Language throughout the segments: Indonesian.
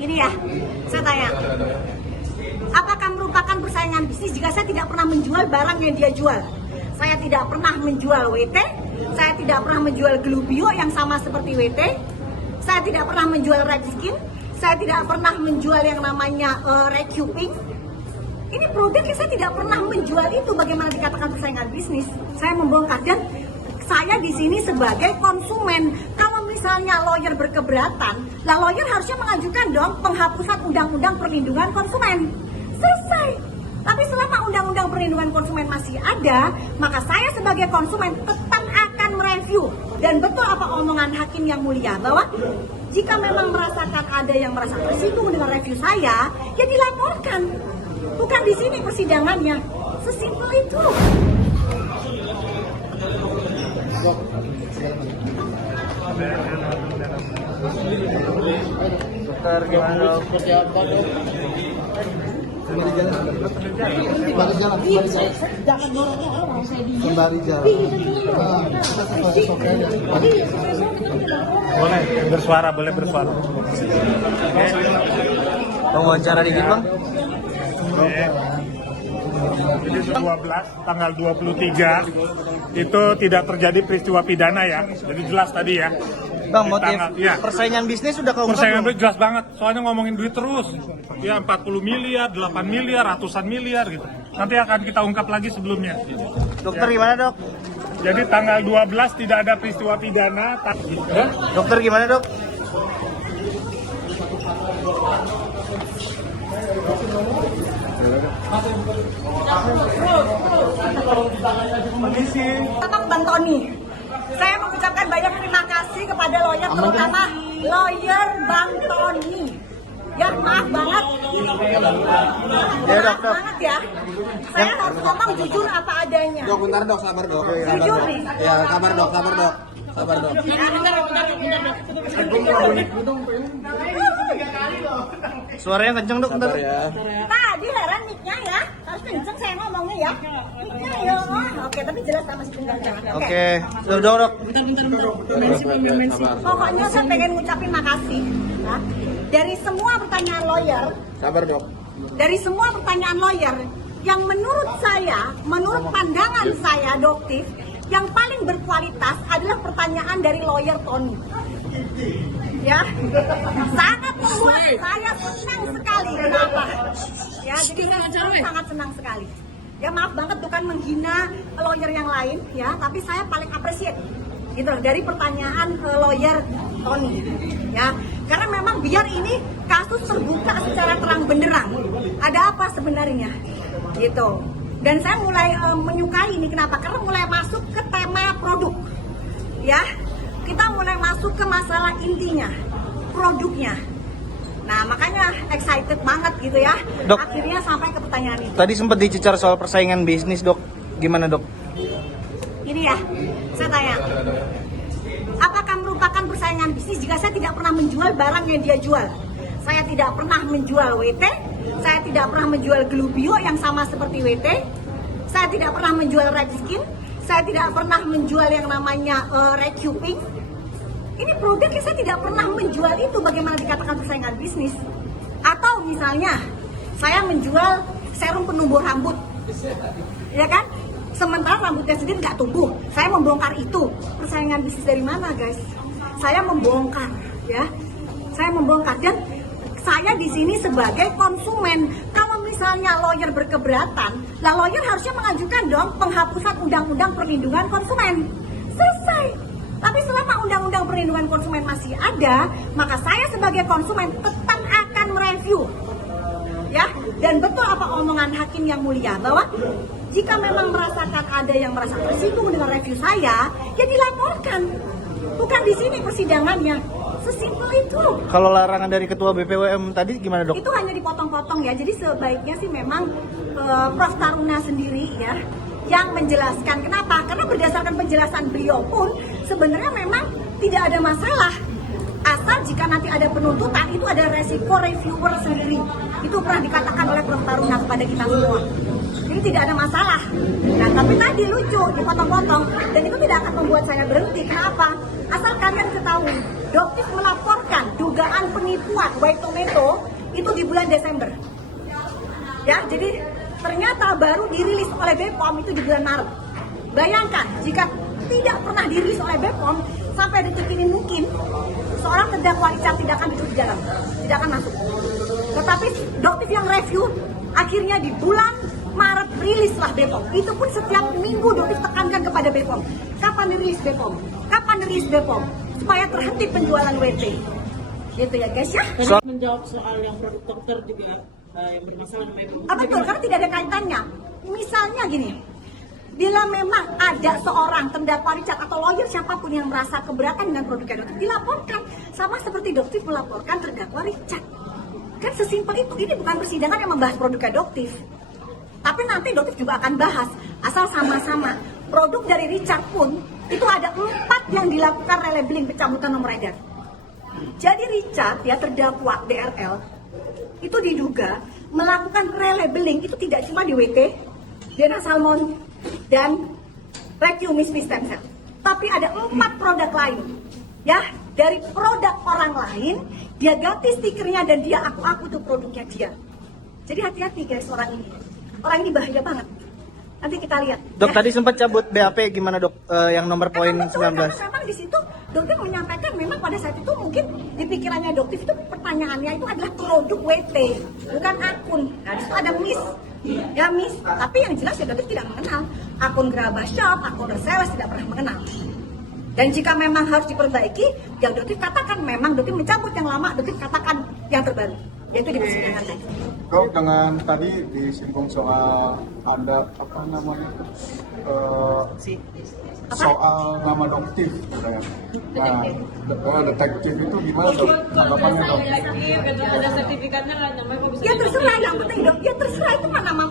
Ini ya, saya tanya, apakah merupakan persaingan bisnis jika saya tidak pernah menjual barang yang dia jual? Saya tidak pernah menjual WT, saya tidak pernah menjual Glubio yang sama seperti WT, saya tidak pernah menjual Red Skin, saya tidak pernah menjual yang namanya Recuping. Ini produk yang saya tidak pernah menjual itu, bagaimana dikatakan persaingan bisnis? Saya membongkar dan saya di sini sebagai konsumen. Kalau misalnya lawyer berkeberatan, lah lawyer harusnya mengajukan dong penghapusan undang-undang perlindungan konsumen. Selesai. Tapi selama undang-undang perlindungan konsumen masih ada, maka saya sebagai konsumen tetap akan mereview. Dan betul apa omongan hakim yang mulia, bahwa jika memang merasakan ada yang merasa tersinggung dengan review saya, ya dilaporkan. Bukan di sini persidangannya. Sesimpel itu. Dokter gimana dok? Seperti apa dok? Sembari jalan. Jangan dorongnya orang saya di. Sembari jalan. Boleh bersuara. Oke. Wawancara dikit bang. Jadi 12 tanggal 23 itu tidak terjadi peristiwa pidana ya. Jadi jelas tadi ya. Bang, motif ya. persaingan bisnis sudah keungkap Persaingan belum? jelas banget. Soalnya ngomongin duit terus. Ya 40 miliar, 8 miliar, ratusan miliar gitu. Nanti akan kita ungkap lagi sebelumnya. Dokter gimana dok? Jadi tanggal 12 tidak ada peristiwa pidana. Dokter gimana dok? Bapak Bang Tony, saya mengucapkan banyak terima kasih kepada lawyer, terutama lawyer Bang Tony. Ya maaf banget, maaf banget ya. Saya harus ngomong jujur apa adanya. Dok, bentar dok, sabar dok. Jujur nih. Ya, sabar dok. Sabar dok. Suaranya kenceng dok, bentar. Sabar ya. Tadi heran mic-nya ya, harus kenceng saya ngomongnya ya. Mic-nya ya, oke, tapi jelas sama si tunggal jangan. Oke, dok. Sabar. Pokoknya saya pengen ngucapin makasih ya. Dari semua pertanyaan lawyer, Sabar dok. dari semua pertanyaan lawyer yang menurut saya, menurut pandangan saya doktif, yang paling berkualitas adalah pertanyaan dari lawyer Tony. Ya, sangat membuat saya senang sekali. Kenapa? Ya, jadi saya sangat senang sekali. Ya maaf banget bukan menghina lawyer yang lain ya, tapi saya paling appreciate gitu loh, dari pertanyaan lawyer Tony. Ya, karena memang biar ini kasus terbuka secara terang benderang. Ada apa sebenarnya? Gitu. Dan saya mulai menyukai ini, kenapa? Karena mulai masuk ke tema produk. Ya, kita mulai masuk ke masalah intinya, produknya. Nah, makanya excited banget gitu ya. Dok. Akhirnya sampai ke pertanyaan itu. Tadi sempat dicecar soal persaingan bisnis dok. Gimana dok? Ini ya, saya tanya, apakah merupakan persaingan bisnis jika saya tidak pernah menjual barang yang dia jual? Saya tidak pernah menjual WT, saya tidak pernah menjual Glubio yang sama seperti WT, saya tidak pernah menjual Red Skin, saya tidak pernah menjual yang namanya Recuping. Ini produk yang saya tidak pernah menjual itu, bagaimana dikatakan persaingan bisnis? Atau misalnya, saya menjual serum penumbuh rambut, ya kan? Sementara rambutnya sendiri nggak tumbuh, saya membongkar itu. Persaingan bisnis dari mana, guys? Saya membongkar, ya. Saya membongkar dan saya di sini sebagai konsumen. Kalau misalnya lawyer berkeberatan, lah lawyer harusnya mengajukan dong penghapusan undang-undang perlindungan konsumen. Selesai. Tapi selama undang-undang perlindungan konsumen masih ada, maka saya sebagai konsumen tetap akan mereview. Ya, dan betul apa omongan hakim yang mulia, bahwa jika memang merasakan ada yang merasa tersinggung dengan review saya, ya dilaporkan. Bukan di sini persidangannya. Sesimpel itu. Kalau larangan dari ketua BPWM tadi gimana dok? Itu hanya dipotong-potong ya. Jadi sebaiknya sih memang Prof Taruna sendiri ya yang menjelaskan. Kenapa? Karena berdasarkan penjelasan beliau pun sebenarnya memang tidak ada masalah. Asal jika nanti ada penuntutan, itu ada resiko reviewer sendiri. Itu pernah dikatakan oleh Prof Taruna kepada kita semua. Jadi tidak ada masalah. Nah, tapi tadi lucu, dipotong-potong. Dan itu tidak akan membuat saya berhenti. Kenapa? Asal kalian ketahui Doktif melaporkan dugaan penipuan White Tomato itu di bulan Desember. Ya, jadi ternyata baru dirilis oleh BPOM itu di bulan Maret. Bayangkan jika tidak pernah dirilis oleh BPOM sampai detik ini mungkin seorang terdakwa Richard tidak akan duduk di jalan, tidak akan masuk. Tetapi Doktif yang review akhirnya di bulan Maret rilislah BPOM. Itu pun setiap minggu Doktif tekankan kepada BPOM. Kapan dirilis BPOM? Kapan dirilis BPOM? Supaya terhenti penjualan WT. Gitu ya guys ya. Tadi menjawab soal yang produk dokter juga yang bermasalah namanya Bu. Betul, karena tidak ada kaitannya. Misalnya gini, bila memang ada seorang terdakwa Richard atau lawyer siapapun yang merasa keberatan dengan produknya Doktif, dilaporkan. Sama seperti Doktif melaporkan terdakwa Richard. Kan sesimpel itu, ini bukan persidangan yang membahas produknya Doktif. Tapi nanti Doktif juga akan bahas, asal sama-sama. Produk dari Richard pun, itu ada 4 yang dilakukan relabeling pencabutan nomor edar. Jadi Richard, ya terdakwa DRL, itu diduga melakukan relabeling itu tidak cuma di WT, Dena Salmon, dan Recumis stem cell, tapi ada 4 produk lain. Ya, dari produk orang lain, dia ganti stikernya dan dia aku tuh produknya dia. Jadi hati-hati guys orang ini. Orang ini bahaya banget. Nanti kita lihat. Dok, tadi sempat cabut BAP gimana dok? Yang nomor poin Betul, 19. karena memang di situ Doktif menyampaikan memang pada saat itu mungkin di pikirannya Doktif itu pertanyaannya itu adalah produk WT, bukan akun. Nah, di situ ada miss. Ya miss, tapi yang jelas ya Doktif tidak mengenal akun Grabah Shop, akun Reseles tidak pernah mengenal. Dan jika memang harus diperbaiki, yang Doktif katakan memang Doktif mencabut yang lama, Doktif katakan yang terbaru, yaitu di persidangan tadi. Dok, dengan tadi disinggung soal ada apa namanya soal nama Doktif, nah detektif itu gimana dok? Tanggapannya dok? Ada sertifikatnya lah namanya kok bisa. Ya terserah, yang penting Dok, ya terserah itu mana nama.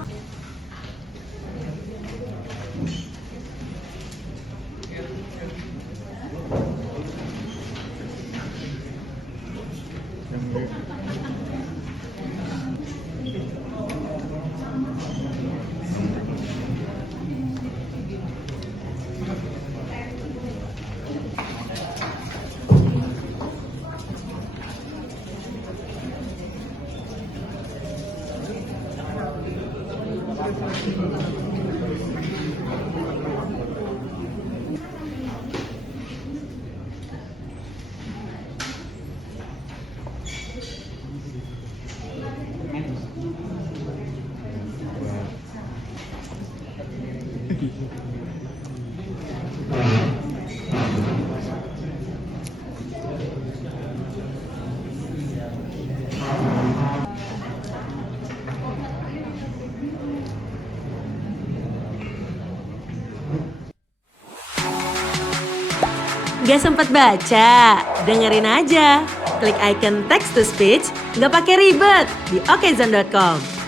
Gak sempet baca? Dengerin aja. Klik icon text to speech, gak pakai ribet di okezone.com.